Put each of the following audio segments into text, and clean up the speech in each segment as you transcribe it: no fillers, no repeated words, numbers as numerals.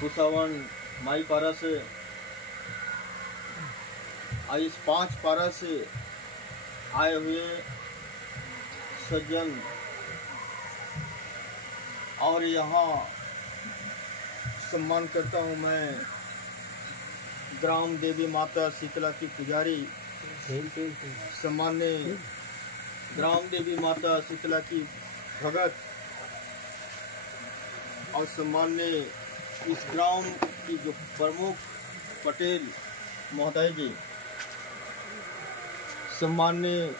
कुसावन माई पारा से इस 5 पारा से आए हुए सज्जन और यहाँ सम्मान करता हूँ मैं ग्राम देवी माता शीतला की पुजारी, सम्मान्य ग्राम देवी माता शीतला की भगत और सम्मान्य इस ग्राम की जो प्रमुख पटेल महोदय जी, सम्मान्य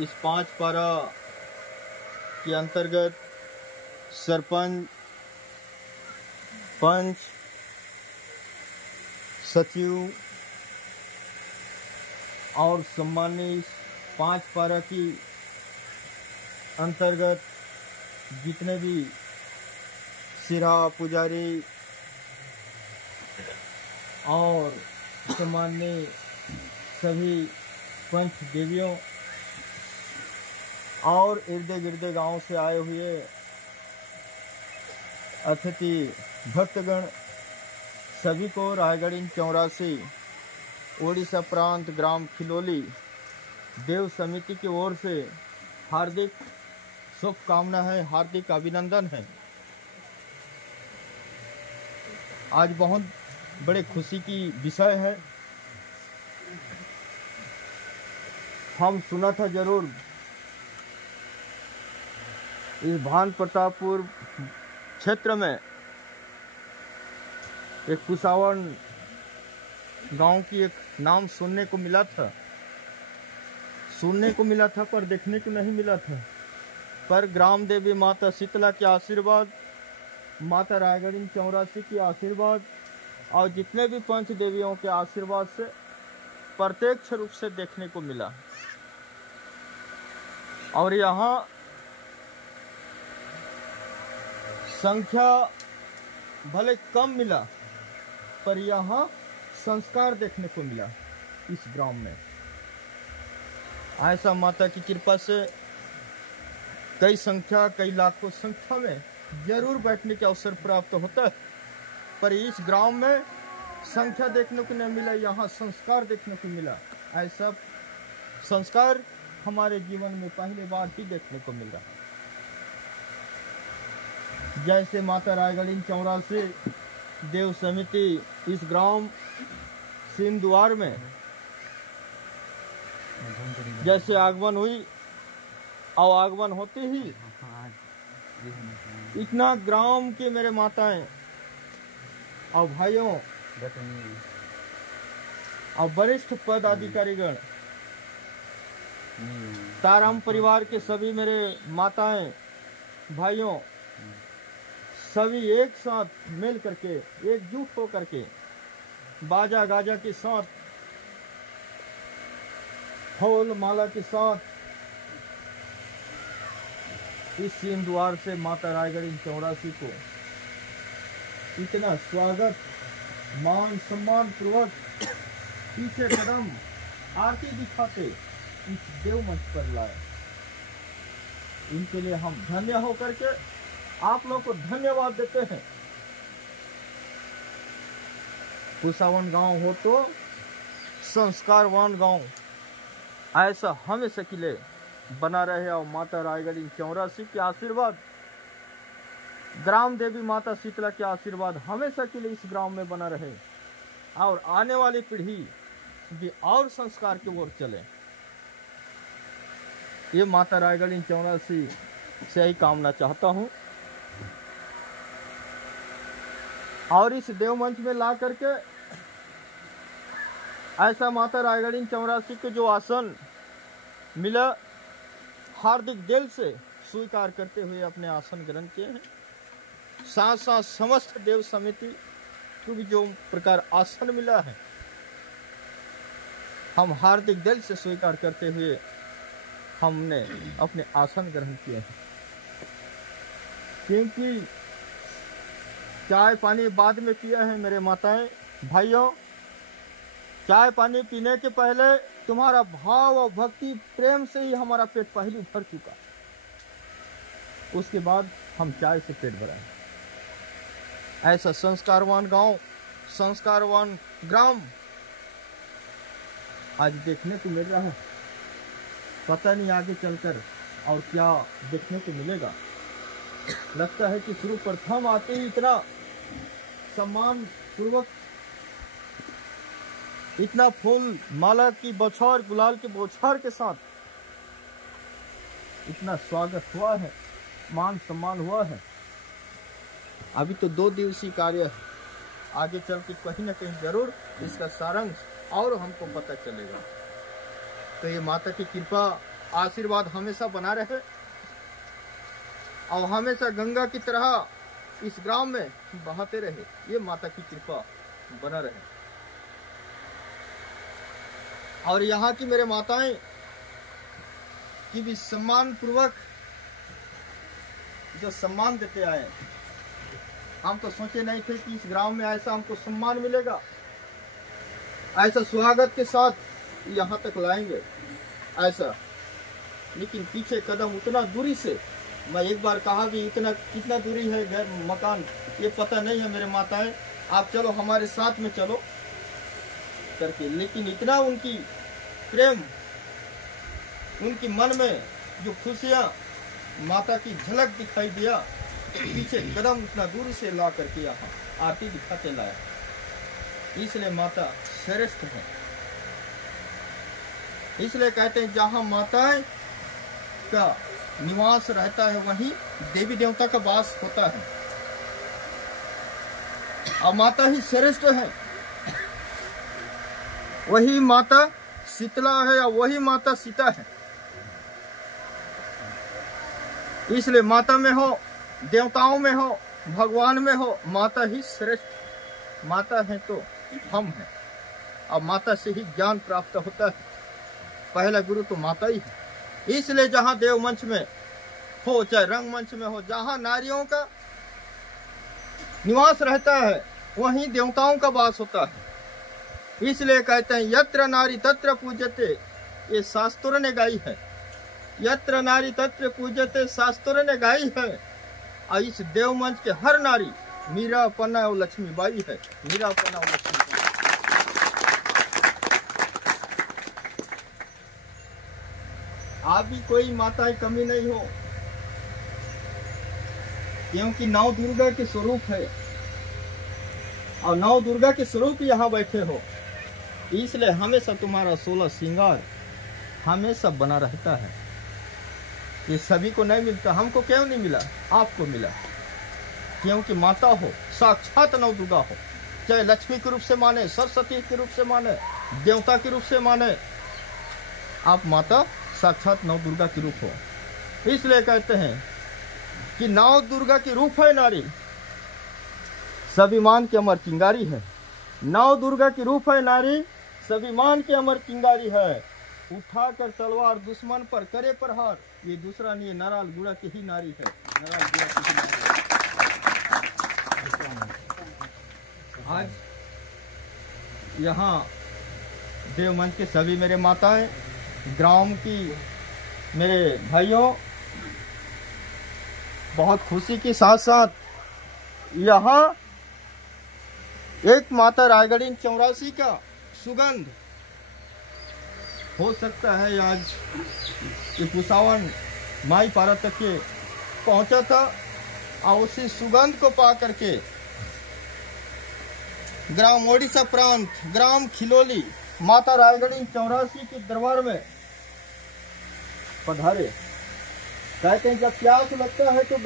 इस 5 पारा के अंतर्गत सरपंच, पंच, सचिव और सम्मान्य इस 5 पारा की अंतर्गत जितने भी सिरा पुजारी और सम्मान्य सभी पंच देवियों और इर्द गिर्द गांव से आए हुए अतिथि भक्तगण सभी को रायगढ़ 84 ओडिशा प्रांत ग्राम खिलोली देव समिति की ओर से हार्दिक शुभकामना है, हार्दिक अभिनंदन है। आज बहुत बड़े खुशी की विषय है। हम सुना था जरूर इस भान प्रतापपुर क्षेत्र में एक कुसावन गांव की एक नाम सुनने को मिला था पर देखने को नहीं मिला था। पर ग्राम देवी माता शीतला के आशीर्वाद, माता रायगढ़ 84 की आशीर्वाद और जितने भी पंच देवियों के आशीर्वाद से प्रत्यक्ष रूप से देखने को मिला। और यहाँ संख्या भले कम मिला पर यहाँ संस्कार देखने को मिला इस ग्राम में। ऐसा माता की कृपा से कई लाखों संख्या में जरूर बैठने के अवसर प्राप्त होता है, पर इस ग्राम में संख्या देखने को नहीं मिला, यहाँ संस्कार देखने को मिला। ऐसा संस्कार हमारे जीवन में पहली बार ही देखने को मिल रहा है। जैसे माता रायगढ़ 84 देव समिति इस ग्राम सिंधुद्वार में जैसे आगमन हुई और आगमन होते ही इतना ग्राम के मेरे माताएं और भाइयों और वरिष्ठ पदाधिकारीगण, ताराम परिवार के सभी मेरे माताएं भाइयों सभी एक साथ मिल करके एकजुट हो करके बाजा गाजा के साथ, फूल माला के साथ इस सिंधुद्वार से माता रायगढ़ 84 को इतना स्वागत मान सम्मान पूर्वक पीछे कदम आरती दिखाते इस देव मंच पर लाए। इनके लिए हम धन्य होकर के आप लोग को धन्यवाद देते हैं। कुसावन गांव हो तो संस्कारवान गांव, ऐसा हमेशा के लिए बना रहे और माता रायगढ़ 84 के आशीर्वाद, ग्राम देवी माता शीतला के आशीर्वाद हमेशा के लिए इस ग्राम में बना रहे और आने वाली पीढ़ी भी और संस्कार की ओर चले। ये माता रायगढ़ 84 से ही कामना चाहता हूँ। और इस देव मंच में ला करके ऐसा माता रायगढ़ 84 के जो आसन मिला, हार्दिक दिल से स्वीकार करते हुए अपने आसन ग्रहण किए हैं। साथ साथ समस्त देव समिति को भी जो प्रकार आसन मिला है, हम हार्दिक दिल से स्वीकार करते हुए हमने अपने आसन ग्रहण किए हैं। क्योंकि चाय पानी बाद में पिए हैं मेरे माताएं भाइयों। चाय पानी पीने के पहले तुम्हारा भाव और भक्ति प्रेम से ही हमारा पेट पहले भर चुका, उसके बाद हम चाय से पेट भराएं। ऐसा संस्कारवान गांव, संस्कारवान ग्राम आज देखने को मिल रहा है। पता नहीं आगे चलकर और क्या देखने को मिलेगा। लगता है कि सर्वप्रथम आते ही इतना सम्मान पूर्वक, इतना फूल माला की बौछार, गुलाल की बौछार के साथ इतना स्वागत हुआ है, मान सम्मान हुआ है। अभी तो 2 दिवसीय कार्य है, आगे चल के कहीं ना कहीं जरूर इसका सारांश और हमको पता चलेगा। तो ये माता की कृपा आशीर्वाद हमेशा बना रहे और हमेशा गंगा की तरह इस ग्राम में बहाते रहे। ये माता की कृपा बना रहे। और यहाँ की मेरे माताएं की भी सम्मान पूर्वक जो सम्मान देते आए, हम तो सोचे नहीं थे कि इस गांव में ऐसा हमको सम्मान मिलेगा, ऐसा स्वागत के साथ यहाँ तक लाएंगे ऐसा। लेकिन पीछे कदम उतना दूरी से, मैं एक बार कहा भी इतना कितना दूरी है घर मकान ये पता नहीं है मेरे माताएं, आप चलो हमारे साथ में चलो करके। लेकिन इतना उनकी प्रेम, उनकी मन में जो खुशियाँ माता की झलक दिखाई दिया, पीछे कदम उतना दूर से ला करके यहाँ आरती दिखाते लाया। इसलिए माता श्रेष्ठ है। इसलिए कहते हैं जहाँ माताएं का निवास रहता है वहीं देवी देवता का वास होता है। और माता ही श्रेष्ठ है। वही माता शीतला है और वही माता सीता है। इसलिए माता में हो, देवताओं में हो, भगवान में हो, माता ही श्रेष्ठ। माता है तो हम हैं और माता से ही ज्ञान प्राप्त होता है। पहला गुरु तो माता ही है। इसलिए जहाँ देव मंच में हो चाहे रंग मंच में हो, जहाँ नारियों का निवास रहता है वहीं देवताओं का वास होता है। इसलिए कहते हैं यत्र नारी तत्र पूज्यते, ये शास्त्रों ने गाई है। यत्र नारी तत्र पूज्यते शास्त्रों ने गाई है। और इस देव मंच के हर नारी मीरा पन्ना और लक्ष्मीबाई है। मीरा पन्ना और लक्ष्मीबाई। आप भी कोई माता की कमी नहीं हो, क्योंकि नौ दुर्गा के स्वरूप है और नौ दुर्गा के स्वरूप यहाँ बैठे हो। इसलिए हमेशा तुम्हारा 16 श्रृंगार हमेशा बना रहता है। ये सभी को नहीं मिलता। हमको क्यों नहीं मिला? आपको मिला, क्योंकि माता हो, साक्षात नौ दुर्गा हो। चाहे लक्ष्मी के रूप से माने, सरस्वती के रूप से माने, देवता के रूप से माने, आप माता साक्षात नौ दुर्गा के रूप हो। इसलिए कहते हैं कि नौ दुर्गा के रूप है नारी, स्वाभिमान की अमर चिंगारी है। नौ दुर्गा के रूप है नारी, स्वाभिमान की अमर चिंगारी है। उठाकर तलवार दुश्मन पर करे प्रहार, ये दूसरा नहीं है, नाराल गुड़ा की ही नारी है। नाराल गुड़ा की ही नारी है। आज यहाँ देव मंच के सभी मेरे माताएं, ग्राम की मेरे भाइयों, बहुत खुशी के साथ साथ यहाँ एक माता रायगढ़ी 84 का सुगंध हो सकता है आज ये पुसावन माई पारा तक के पहुंचा था। और उसी सुगंध को पा करके ग्राम ओडिशा प्रांत, ग्राम खिलोली, माता रायगढ़ी 84 के दरबार में पधारे। कहते हैं जब प्यास लगता है तो